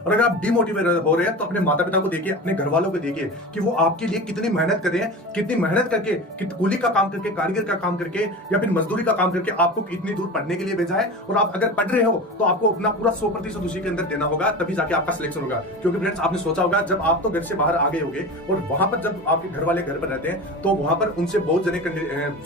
और अगर आप डिमोटिवेट हो रहे हैं तो अपने माता पिता को देखिए, अपने घर वालों को देखिए कि वो आपके लिए कितनी मेहनत कर रहे हैं, कितनी मेहनत करके, कुली का काम करके, कारीगर का काम करके या फिर मजदूरी का काम करके आपको इतनी दूर पढ़ने के लिए भेजा है। और आप अगर पढ़ रहे हो तो आपको अपना पूरा 100% उसी के अंदर देना होगा, तभी जाके आपका सिलेक्शन होगा। क्योंकि फ्रेंड्स आपने सोचा होगा, जब आप तो घर से बाहर आ गए होंगे और वहां पर जब आपके घर वाले घर पर रहते हैं तो वहां पर उनसे बहुत जने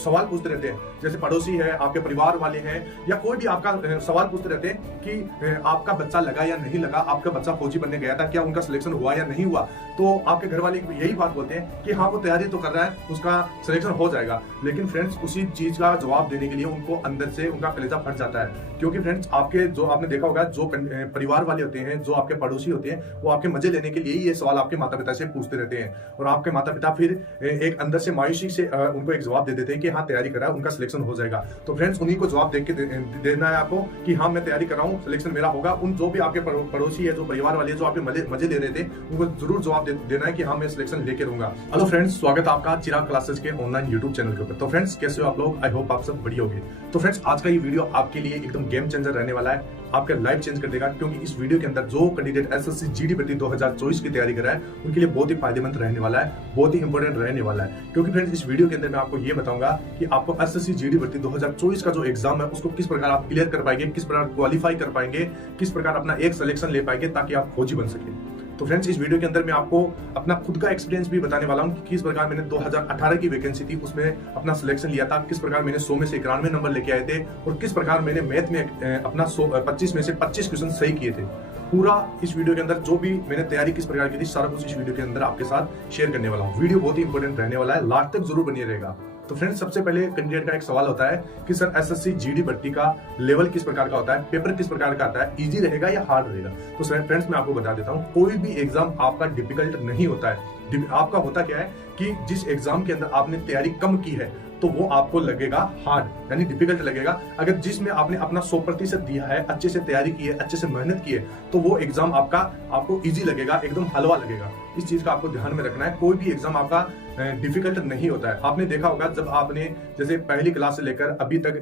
सवाल पूछते रहते हैं, जैसे पड़ोसी है, आपके परिवार वाले हैं, या कोई भी आपका सवाल पूछते रहते हैं कि आपका बच्चा लगा या नहीं लगा, आपका बच्चा फौजी बनने गया था, क्या उनका सिलेक्शन हुआ या नहीं हुआ। तो आपके घर वाले यही बात बोलते हैं कि हाँ वो तैयारी तो कर रहा है, उसका सिलेक्शन हो जाएगा। लेकिन फ्रेंड्स उसी चीज का जवाब देने के लिए उनको अंदर से उनका कलेजा फट जाता है। क्योंकि फ्रेंड्स आपके जो आपने देखा होगा, जो परिवार वाले होते हैं, जो आपके पड़ोसी होते हैं, वो आपके मजे लेने के लिए ये सवाल आपके माता पिता से पूछते रहते हैं। और आपके माता पिता फिर एक अंदर से मायूसी से उनको एक जवाब दे देते हैं कि हाँ तैयारी कर रहा है, उनका सिलेक्शन हो जाएगा। तो फ्रेंड्स उन्हीं को जवाब देना है आपको कि हाँ मैं तैयारी कर रहा हूँ, सिलेक्शन मेरा होगा। उन जो भी आपके पड़ोसी है, जो परिवार वाले, जो आपके मजे ले रहे थे, उनको जरूर जवाब देना है कि हाँ मैं सिलेक्शन लेके रहूंगा। हेलो फ्रेंड्स, स्वागत है आपका चिराग क्लासेस के ऑनलाइन यूट्यूब चैनल के ऊपर। तो फ्रेंड्स कैसे हो आप लोग? आई होप आप सब बढ़िया होंगे। तो फ्रेंड्स आज का ये वीडियो आपके लिए एकदम गेम चेंजर रहने वाला है, आपका लाइफ चेंज कर देगा। क्योंकि इस वीडियो के अंदर जो कैंडिडेट एसएससी जीडी भर्ती 2024 की तैयारी कर रहा है उनके लिए बहुत ही फायदेमंद रहने वाला है, बहुत ही इंपॉर्टेंट रहने वाला है। क्योंकि फ्रेंड्स इस वीडियो के अंदर मैं आपको ये बताऊंगा कि आपको एसएससी जीडी भर्ती 2024 का जो एग्जाम है उसको किस प्रकार आप क्लियर कर पाएंगे, किस प्रकार क्वालिफाई कर पाएंगे, किस प्रकार अपना एक सिलेक्शन ले पाएंगे ताकि आप फौजी बन सके। तो फ्रेंड्स इस वीडियो के अंदर मैं आपको अपना खुद का एक्सपीरियंस भी बताने वाला हूं कि किस प्रकार मैंने 2018 की वैकेंसी थी उसमें अपना सिलेक्शन लिया था, किस प्रकार मैंने 100 में से 91 नंबर लेके आए थे, और किस प्रकार मैंने मैथ में अपना 25 में से 25 क्वेश्चन सही किए थे। पूरा इस वीडियो के अंदर जो भी मैंने तैयारी किस प्रकार की थी, सारा कुछ इस वीडियो के अंदर आपके साथ शेयर करने वाला हूँ। वीडियो बहुत ही इंपॉर्टेंट रहने वाला है, लास्ट तक जरूर बनिए रहेगा। तो फ्रेंड्स सबसे पहले कैंडिडेट का एक सवाल होता है कि सर एसएससी जीडी भर्ती का लेवल किस प्रकार का होता है, पेपर किस प्रकार का आता है, इजी रहेगा या हार्ड रहेगा। तो सर फ्रेंड्स मैं आपको बता देता हूँ, कोई भी एग्जाम आपका डिफिकल्ट नहीं होता है। आपका होता क्या है कि जिस एग्जाम के अंदर आपने तैयारी कम की है तो वो आपको लगेगा हार्ड, यानी डिफिकल्ट लगेगा। अगर जिसमें आपने अपना 100% दिया है, अच्छे से तैयारी की है, अच्छे से मेहनत की है, तो वो एग्जाम आपको इजी लगेगा, एकदम हलवा लगेगा। इस चीज का आपको ध्यान में रखना है। कोई भी एग्जाम आपका डिफिकल्ट नहीं होता है। आपने देखा होगा जब आपने जैसे पहली क्लास से लेकर अभी तक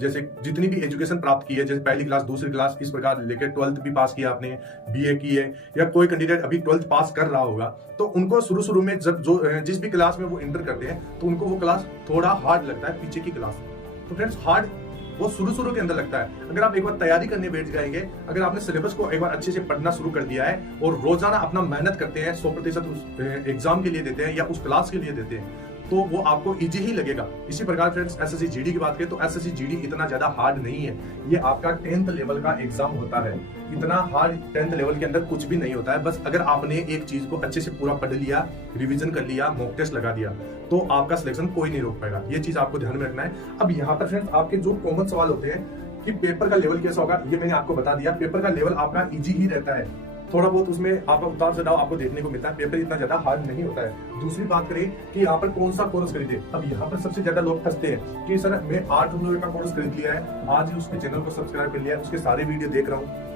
जैसे जितनी भी एजुकेशन प्राप्त की है, जैसे पहली क्लास, दूसरी क्लास, इस प्रकार लेकर 12th भी पास किया आपने, बीए की है, या कोई कैंडिडेट अभी 12th पास कर रहा होगा, तो उनको शुरू में जब जिस भी क्लास में वो एंटर करते हैं तो उनको वो क्लास थोड़ा हार्ड लगता है, पीछे की क्लास। तो फ्रेंड्स हार्ड वो शुरू के अंदर लगता है। अगर आप एक बार तैयारी करने बैठ जाएंगे, अगर आपने सिलेबस को एक बार अच्छे से पढ़ना शुरू कर दिया है और रोजाना अपना मेहनत करते हैं, 100% उस एग्जाम के लिए देते हैं या उस क्लास के लिए देते हैं, तो वो आपको इजी ही लगेगा। इसी प्रकार फ्रेंड्स एसएससी जीडी की बात करें तो एसएससी जीडी इतना ज्यादा हार्ड नहीं है। ये आपका 10th लेवल का एग्जाम होता है। इतना हार्ड 10th लेवल के अंदर कुछ भी नहीं होता है। बस अगर आपने एक चीज को अच्छे से पूरा पढ़ लिया, रिवीजन कर लिया, मॉक टेस्ट लगा दिया, तो आपका सिलेक्शन कोई नहीं रोक पाएगा। ये चीज आपको ध्यान में रखना है। अब यहाँ पर फ्रेंड्स आपके जो कॉमन सवाल होते हैं कि पेपर का लेवल कैसा होगा, ये मैंने आपको बता दिया। पेपर का लेवल आपका इजी ही रहता है, थोड़ा बहुत उसमें आपका उतार चढ़ाव आपको देखने को मिलता है, पेपर इतना ज्यादा हार्ड नहीं होता है। दूसरी बात करें कि यहाँ पर कौन सा कोर्स खरीदे। अब यहाँ पर सबसे ज्यादा लोग फंसते हैं कि सर मैं RWA का कोर्स खरीद लिया है, आज ही उसके चैनल को सब्सक्राइब कर लिया है, उसके सारे वीडियो देख रहा हूँ,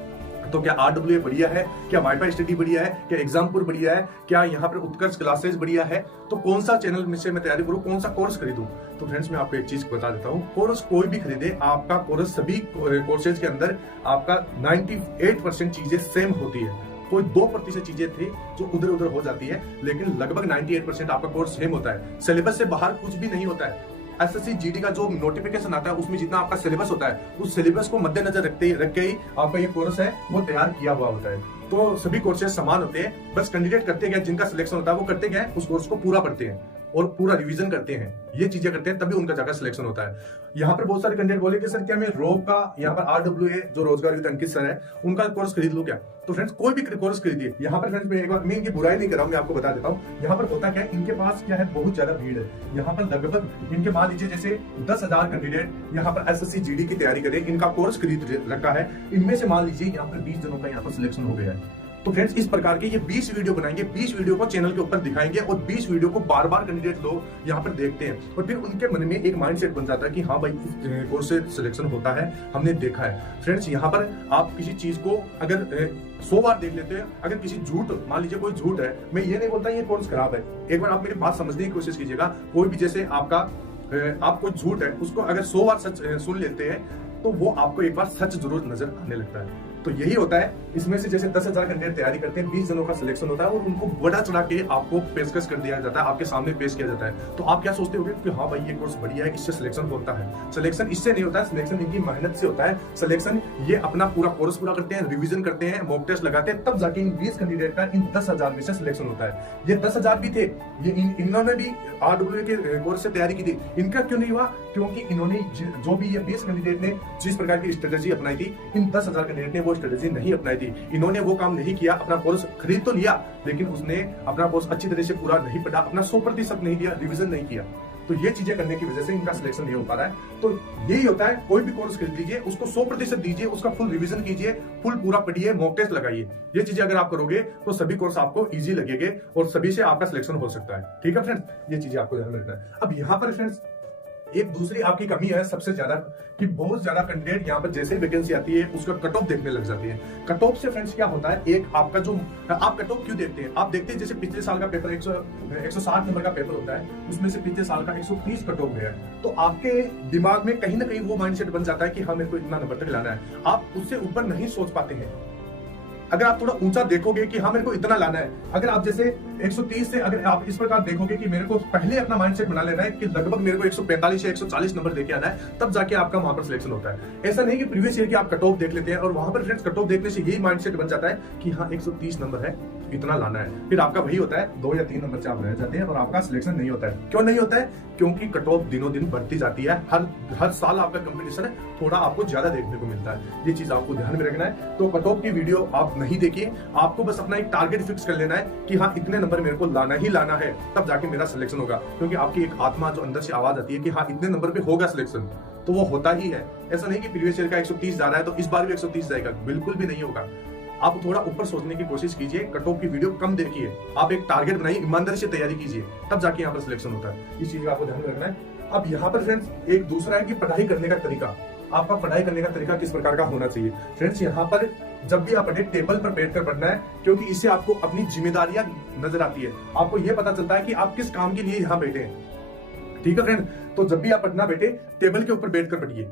तो क्या RWA बढ़िया है, क्या वाईफाई स्टडी बढ़िया है, क्या एग्जामपुर बढ़िया है, क्या यहाँ पर उत्कर्ष क्लासेस बढ़िया है, तो कौन सा चैनल में से मैं तैयारी करूँ, कौन सा कोर्स खरीदूं। तो फ्रेंड्स मैं आपको एक चीज बता देता हूँ, कोर्स कोई भी खरीदे, आपका कोर्स सभी कोर्सेज के अंदर आपका 98% चीजें सेम होती है। कोई 2% चीजें थी जो उधर उधर हो जाती है, लेकिन लगभग 98% आपका कोर्स सेम होता है। सिलेबस से बाहर कुछ भी नहीं होता है। एसएससी जीडी का जो नोटिफिकेशन आता है उसमें जितना आपका सिलेबस होता है, उस सिलेबस को मद्देनजर रख के ही आपका ये कोर्स है वो तैयार किया हुआ होता है। तो सभी कोर्सेज समान होते हैं, बस कैंडिडेट करते क्या, जिनका सिलेक्शन होता है वो करते क्या है, उस कोर्स को पूरा पढ़ते हैं और पूरा रिवीजन करते हैं। ये चीजें करते हैं तभी उनका जाकर सिलेक्शन होता है। यहाँ पर बहुत सारे कैंडिडेट बोले कि सर क्या मैं रोब का, यहाँ पर RWA जो रोजगार विद अंकित सर है उनका कोर्स खरीद लूं क्या। तो फ्रेंड्स कोई भी कोर्स खरीदिए। यहाँ पर फ्रेंड्स मैं इनकी बुराई नहीं कर रहा हूँ, मैं आपको बता देता हूँ। यहाँ पर होता क्या है, इनके पास क्या है, बहुत ज्यादा भीड़ है। यहाँ पर लगभग इनके मान लीजिए जैसे 10,000 कैंडिडेट यहाँ पर एसएससी जीडी की तैयारी करें, इनका कोर्स खरीद रखा है। इनमें से मान लीजिए यहाँ पर 20 जनों का यहाँ पर सिलेक्शन हो गया है। तो फ्रेंड्स इस प्रकार के ये 20 वीडियो बनाएंगे, 20 वीडियो को चैनल के ऊपर दिखाएंगे और 20 वीडियो को बार बार कैंडिडेट लोग यहाँ पर देखते हैं और फिर उनके मन में एक माइंडसेट बन जाता है कि हाँ भाई इस कोर्स से सिलेक्शन होता है, हमने देखा है। फ्रेंड्स यहाँ पर आप किसी चीज को अगर 100 बार देख लेते हैं, अगर किसी झूठ, मान लीजिए कोई झूठ है, मैं ये नहीं बोलता ये कोर्स खराब है, एक बार आप मेरी बात समझने की कोशिश कीजिएगा। कोई भी जैसे आप कोई झूठ है उसको अगर 100 बार सच सुन लेते हैं तो वो आपको एक बार सच जरूर नजर आने लगता है। तो यही होता है, इसमें से जैसे 10,000 कैंडिडेट तैयारी करते हैं, 20 जनों का सिलेक्शन होता है और उनको बड़ा चढ़ा के आपको पेशकश कर दिया जाता है, आपके सामने पेश किया जाता है। तो आप क्या सोचते होंगे कि हाँ भाई ये कोर्स बढ़िया है, इससे सिलेक्शन होता है। सिलेक्शन इससे नहीं होता है, सिलेक्शन इनकी मेहनत से होता है। सिलेक्शन ये अपना पूरा कोर्स पूरा करते हैं, रिविजन करते हैं, मॉक टेस्ट लगाते हैं, तब जाके इन 20 कैंडिडेट का इन 10,000 में से सिलेक्शन होता है। ये 10,000 भी थे, ये इन्होंने भी RWA के कोर्स से तैयारी की थी, इनका क्यों नहीं हुआ? क्योंकि इन्होंने जो भी ये 20 कैंडिडेट ने जिस प्रकार की स्ट्रेटेजी अपनाई थी, इन 10,000 कैंडिडेट ने वो स्ट्रेटेजी नहीं अपनाई थी। इन्होंने वो काम नहीं किया, अपना कोर्स खरीद तो लिया लेकिन उसने अपना कोर्स अच्छी तरह से पूरा नहीं पढ़ा, अपना 100% नहीं दिया, रिविजन नहीं किया। तो ये चीजें करने की वजह से इनका सिलेक्शन नहीं हो पा रहा है। तो यही होता है, कोई भी कोर्स खरीद लीजिए, उसको 100% दीजिए, उसका फुल रिवीजन कीजिए, फुल पूरा पढ़िए, मॉक टेस्ट लगाइए। ये चीजें अगर आप करोगे तो सभी कोर्स आपको इजी लगेंगे और सभी से आपका सिलेक्शन हो सकता है। ठीक है फ्रेंड्स, ये चीजें आपको ध्यान रखना है। अब यहाँ पर फ्रेंड्स एक दूसरी आपकी कमी है सबसे ज्यादा, कि बहुत ज्यादा कैंडिडेट यहाँ पर जैसे वैकेंसी आती है उसका कट ऑफ देखने लग जाती है। कट ऑफ से फ्रेंड्स क्या होता है, एक आपका जो आप कट ऑफ क्यों देखते हैं? आप देखते हैं जैसे पिछले साल का पेपर 160 नंबर का पेपर होता है, उसमें से पिछले साल का 130 कट ऑफ गया है, तो आपके दिमाग में कहीं ना कहीं वो माइंडसेट बन जाता है कि हाँ मेरे को इतना नंबर तक लाना है। आप उससे ऊपर नहीं सोच पाते हैं। अगर आप थोड़ा ऊंचा देखोगे कि हाँ मेरे को इतना लाना है, अगर आप जैसे 130 से अगर आप इस प्रकार देखोगे कि मेरे को पहले अपना माइंडसेट बना लेना है कि लगभग मेरे को 145 या 140 नंबर लेके आना है, तब जाके आपका वहां पर सिलेक्शन होता है। ऐसा नहीं कि प्रीवियस ईयर की आप कट ऑफ देख लेते हैं और वहां पर फ्रेंड्स कट ऑफ देखने से यही माइंडसेट बन जाता है कि हाँ 130 नंबर है, इतना लाना है, फिर आपका वही होता है 2 या 3 नंबर से आप रह जाते हैं और आपका सिलेक्शन नहीं होता है। क्यों नहीं होता है? क्योंकि कट ऑफ दिनों दिन बढ़ती जाती है, हर साल आपका कंपटीशन है, थोड़ा आपको ज्यादा देखने को मिलता है। ये चीज आपको ध्यान में रखना है। तो कट ऑफ की वीडियो आप नहीं देखिए, आपको बस अपना एक टारगेट फिक्स कर लेना है कि हाँ इतने नंबर मेरे को लाना ही लाना है, तब जाके मेरा सिलेक्शन होगा। क्योंकि आपकी एक आत्मा जो अंदर से आवाज आती है कि हाँ इतने नंबर पे होगा सिलेक्शन, तो वो होता ही है। ऐसा नहीं कि प्रीवियस ईयर का 130 जा रहा है तो इस बार भी 130 जाएगा, बिल्कुल भी नहीं होगा। आप थोड़ा ऊपर सोचने की कोशिश कीजिए, कट ऑफ की वीडियो कम देखिए, आप एक टारगेट बनाइए, ईमानदारी से तैयारी कीजिए, तब जाके यहाँ पर सिलेक्शन होता है। इस चीज का आपको ध्यान रखना है। अब यहाँ पर फ्रेंड्स एक दूसरा है कि पढ़ाई करने का तरीका, आपका पढ़ाई करने का तरीका किस प्रकार का होना चाहिए। फ्रेंड्स यहाँ पर जब भी आप पढ़े टेबल पर बैठकर पढ़ना है, क्योंकि इससे आपको अपनी जिम्मेदारियां नजर आती है, आपको यह पता चलता है कि आप किस काम के लिए यहाँ बैठे हैं। ठीक है फ्रेंड, तो जब भी आप पढ़ना बैठे टेबल के ऊपर बैठकर पढ़िए,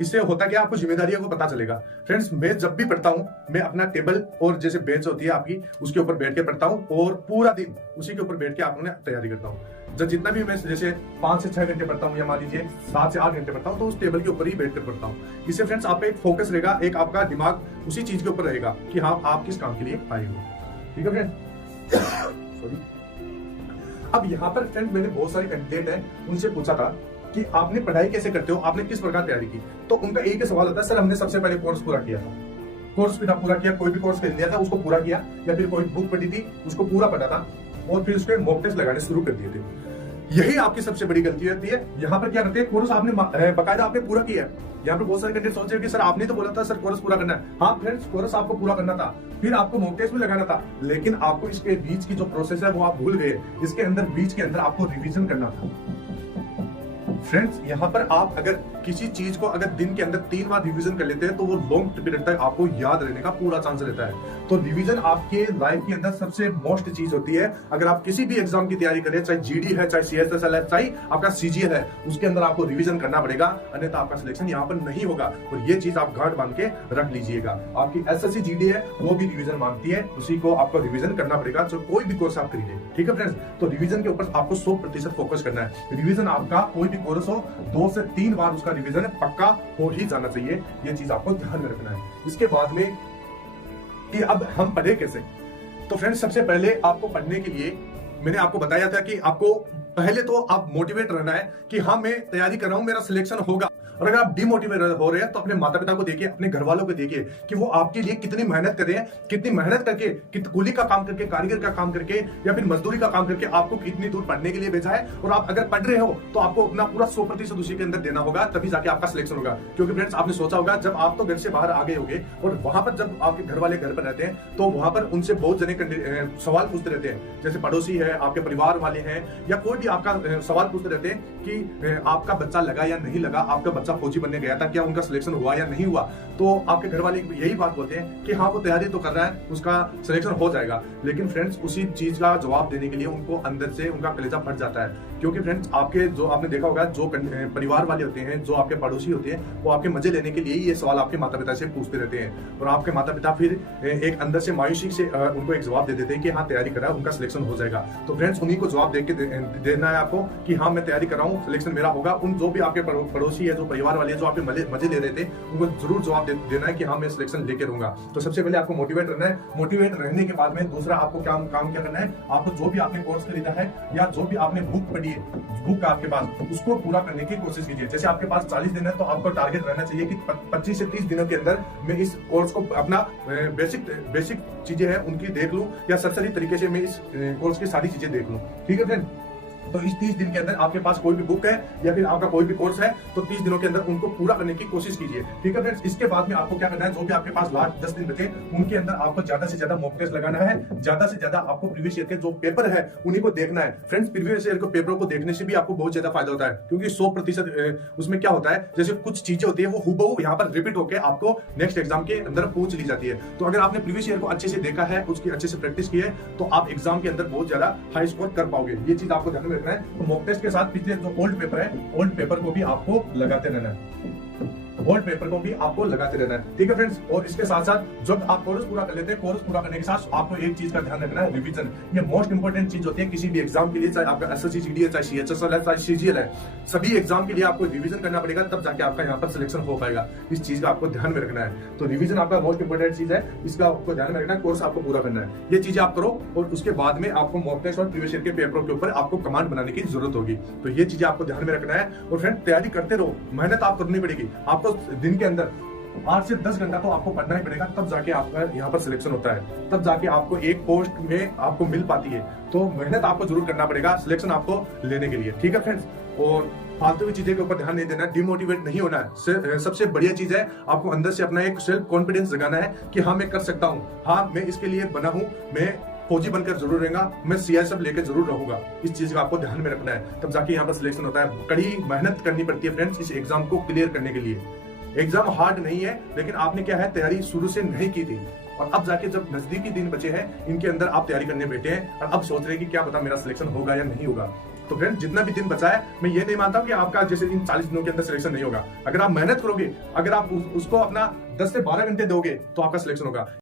इससे होता क्या आपको जिम्मेदारियों को पता चलेगा। फ्रेंड्स मैं जब भी पढ़ता हूँ, मैं अपना टेबल और जैसे बेंच होती है आपकी, उसके ऊपर बैठ के पढ़ता हूँ और पूरा दिन उसी के ऊपर बैठ के आपने तैयारी करता हूँ। जब जितना भी मैं जैसे 5 से 6 घंटे पढ़ता हूँ या मान लीजिए 7 से 8 घंटे पढ़ता हूँ, तो उस टेबल के ऊपर ही बैठकर पढ़ता हूँ। इससे फ्रेंड्स आप एक फोकस रहेगा, एक आपका दिमाग उसी चीज के ऊपर रहेगा कि हाँ आप किस काम के लिए आए हो। ठीक है फ्रेंड, सॉरी। अब यहाँ पर फ्रेंड मैंने बहुत सारे कैंडिडेट हैं, उनसे पूछा था कि आपने पढ़ाई कैसे करते हो, आपने किस प्रकार तैयारी की, तो उनका एक ही सवाल होता है, सर हमने सबसे पहले कोर्स पूरा किया था। कोर्स पूरा किया, कोई भी कोर्स कर लिया था उसको पूरा किया, या फिर कोई बुक पढ़ी थी उसको पूरा पढ़ा था और फिर उसके मॉक टेस्ट लगाने शुरू कर दिए थे। यही आपकी सबसे बड़ी गलती होती है। यहाँ पर क्या करते हैं, कोर्स आपने बकायदा आपने पूरा किया है। यहाँ पर बहुत सारे कैंडिडेट सोच रहे हैं कि सर आपने तो बोला था सर कोर्स पूरा करना है। हाँ फ्रेंड्स, कोर्स आपको पूरा करना था, फिर आपको मॉक टेस्ट भी लगाना था, लेकिन आपको इसके बीच की जो प्रोसेस है वो आप भूल गए। इसके अंदर बीच के अंदर आपको रिवीजन करना था। फ्रेंड्स यहाँ पर आप अगर किसी चीज को अगर दिन के अंदर 3 बार रिवीजन कर लेते हैं तो वो लॉन्ग पीरियड तक आपको याद रहने का पूरा चांस रहता है। तो रिवीजन आपके लाइफ के अंदर सबसे मोस्ट चीज होती है। अगर आप किसी भी एग्जाम की तैयारी करें, चाहे जीडी है, चाहे सीएसएसएल है, चाहे आपका सीजीएल है, उसके अंदर आपको रिवीजन करना पड़ेगा, अन्यथा आपका सिलेक्शन यहाँ पर नहीं होगा। और ये चीज आप गांठ बांध के रख लीजिएगा। आपकी एसएससी जीडी है वो भी रिवीजन मांगती है, उसी को आपको रिवीजन करना पड़ेगा, जो कोई भी कोर्स आप खरीदे। ठीक है फ्रेंड्स, तो रिवीजन के ऊपर आपको 100% फोकस करना है। रिवीजन आपका कोई भी कोर्स हो 2 से 3 बार उसका रिवीजन पक्का हो ही जाना चाहिए। ये चीज आपको ध्यान में रखना है। इसके बाद में कि अब हम पढ़े कैसे, तो फ्रेंड्स सबसे पहले आपको पढ़ने के लिए मैंने आपको बताया था कि आपको पहले तो आप मोटिवेट रहना है कि हाँ मैं तैयारी कर रहा हूं, मेरा सिलेक्शन होगा। और अगर आप डिमोटिवेट हो रहे हैं तो अपने माता पिता को देखिए, अपने घर वालों को देखिए कि वो आपके लिए कितनी मेहनत कर रहे हैं, कितनी मेहनत करके, कुली का काम करके, कारीगर का काम करके या फिर मजदूरी का काम करके आपको इतनी दूर पढ़ने के लिए भेजा है। और आप अगर पढ़ रहे हो तो आपको अपना पूरा 100% उसी के अंदर देना होगा, तभी जाके आपका सिलेक्शन होगा। क्योंकि फ्रेंड्स आपने सोचा होगा जब आप तो घर से बाहर आ गए होंगे और वहां पर जब आपके घर वाले घर पर रहते हैं तो वहां पर उनसे बहुत जने सवाल पूछते रहते हैं, जैसे पड़ोसी है, आपके परिवार वाले हैं, या कोई भी आपका सवाल पूछते रहते हैं कि आपका बच्चा लगा या नहीं लगा, आपका बच्चा फौजी बनने गया था, क्या उनका सिलेक्शन हुआ या नहीं हुआ। तो आपके घर वाले यही बात बोलते हैं कि हाँ वो तैयारी तो कर रहा है, उसका सिलेक्शन हो जाएगा। लेकिन फ्रेंड्स उसी चीज का जवाब देने के लिए उनको अंदर से उनका कलेजा फट जाता है, क्योंकि फ्रेंड्स आपके जो आपने देखा होगा जो परिवार वाले होते हैं, जो आपके पड़ोसी होते हैं, वो आपके मजे लेने के लिए ये सवाल आपके माता पिता से पूछते रहते हैं, और आपके माता पिता फिर एक अंदर से मायूसी से उनको एक जवाब दे देते हैं कि हाँ तैयारी कर रहा है, उनका सिलेक्शन हो जाएगा। तो फ्रेंड्स उन्हीं को जवाब देना है आपको कि हाँ मैं तैयारी कर रहा हूँ, सिलेक्शन मेरा होगा। उन जो भी आपके पड़ोसी है, जो परिवार वाले जो आपके मजे ले रहे थे, उनको जरूर जवाब देना है कि हाँ मैं सिलेक्शन लेके रहूंगा। तो सबसे पहले आपको मोटिवेट रहना है। मोटिवेट रहने के बाद में दूसरा आपको काम क्या करना है, आपको जो भी आपने कोर्स खरीदा है या जो भी आपने बुक पढ़ी है, बुक आपके पास, उसको पूरा करने की कोशिश कीजिए। जैसे आपके पास 40 दिन है तो आपको टारगेट रहना चाहिए कि 25 से 30 दिनों के अंदर मैं इस कोर्स को अपना बेसिक चीजें हैं उनकी देख लूं, या सरसरी तरीके से मैं इस कोर्स की सारी चीजें देख लूं। ठीक है फ्रेंड, तो इस 30 दिन के अंदर आपके पास कोई भी बुक है या फिर आपका कोई भी कोर्स है तो 30 दिनों के अंदर उनको पूरा करने की कोशिश कीजिए। ठीक है फ्रेंड्स, इसके बाद में आपको क्या करना है, जो भी आपके पास लास्ट 10 दिन बचे उनके अंदर आपको ज्यादा से ज्यादा मॉक टेस्ट लगाना है। ज्यादा से ज्यादा आपको प्रीवियस ईयर के जो पेपर है उन्हीं को देखना है। फ्रेंड्स प्रीवियस ईयर के पेपरों को देखने से भी आपको बहुत ज्यादा फायदा होता है, क्योंकि 100% उसमें क्या होता है, जैसे कुछ चीजें होती है वो हुबहू यहाँ पर रिपीट होकर आपको नेक्स्ट एग्जाम के अंदर पूछ ली जाती है। तो अगर आपने प्रीवियस ईयर को अच्छे से देखा है, उसकी अच्छे से प्रैक्टिस की है, तो आप एग्जाम के अंदर बहुत ज्यादा हाई स्कोर कर पाओगे। ये चीज आपको ध्यान में रखना है। तो मॉक टेस्ट के साथ पिछले जो ओल्ड पेपर है, ओल्ड पेपर को भी आपको लगाते रहना है, ओल्ड पेपर को भी आपको लगाते रहना है। ठीक है फ्रेंड्स, और इसके साथ साथ जब आप कोर्स पूरा कर लेते हैं, कोर्स पूरा करने के साथ आपको एक चीज का ध्यान रखना है, रिवीजन। ये मोस्ट इंपोर्टेंट चीज होती है किसी भी एग्जाम के लिए, चाहे आपका एसएससी जीडी है, चाहे सीएचएसएल है, चाहे सीजीएल है, सभी एग्जाम के लिए आपको रिवीजन करना पड़ेगा, तब जाके आपका यहाँ पर सिलेक्शन हो पाएगा। इस चीज का आपको ध्यान में रखना है। तो रिवीजन आपका मोस्ट इंपोर्टेंट चीज है, इसका आपको ध्यान में रखना है। कोर्स आपको पूरा करना है, ये चीजें आप करो, और उसके बाद में आपको मॉक टेस्ट और प्रीवियस ईयर के पेपरों के ऊपर आपको कमांड बनाने की जरूरत होगी। तो ये चीजें आपको ध्यान में रखना है। और फ्रेंड तैयारी करते रहो, मेहनत आप करनी पड़ेगी। आपको दिन के अंदर 8 से 10 घंटा तो आपको पढ़ना ही पड़ेगा, तब जाके आपका यहाँ पर सिलेक्शन होता है, तब जाके आपको एक पोस्ट में आपको मिल पाती है। तो मेहनत आपको जरूर करना पड़ेगा सिलेक्शन आपको लेने के लिए। ठीक है फ्रेंड्स, और फालतू की चीजें के ऊपर ध्यान नहीं देना, डिमोटिवेट नहीं होना है। सबसे बढ़िया चीज है आपको अंदर से अपना एक सेल्फ कॉन्फिडेंस जगाना है कि हाँ मैं कर सकता हूँ, हाँ मैं इसके लिए बना हूँ, मैं फौजी बनकर जरूर रहेगा, मैं सीआईएसएफ लेकर जरूर रहूंगा। इस चीज का आपको ध्यान में रखना है, तब जाके यहाँ पर सिलेक्शन होता है। कड़ी मेहनत करनी पड़ती है फ्रेंड्स इस एग्जाम को क्लियर करने के लिए। एग्जाम हार्ड नहीं है, लेकिन आपने क्या है तैयारी शुरू से नहीं की थी, और अब जाके जब नजदीकी दिन बचे हैं इनके अंदर आप तैयारी करने बैठे हैं, और अब सोच रहे हैं कि क्या पता मेरा सिलेक्शन होगा या नहीं होगा। तो फ्रेंड जितना भी दिन बचा है, मैं ये नहीं मानता हूं कि आपका जैसे इन 40 दिनों के अंदर सिलेक्शन नहीं होगा। अगर आप मेहनत करोगे, अगर आप उसको अपना 10 से 12 घंटे दोगे तो आपका सिलेक्शन होगा।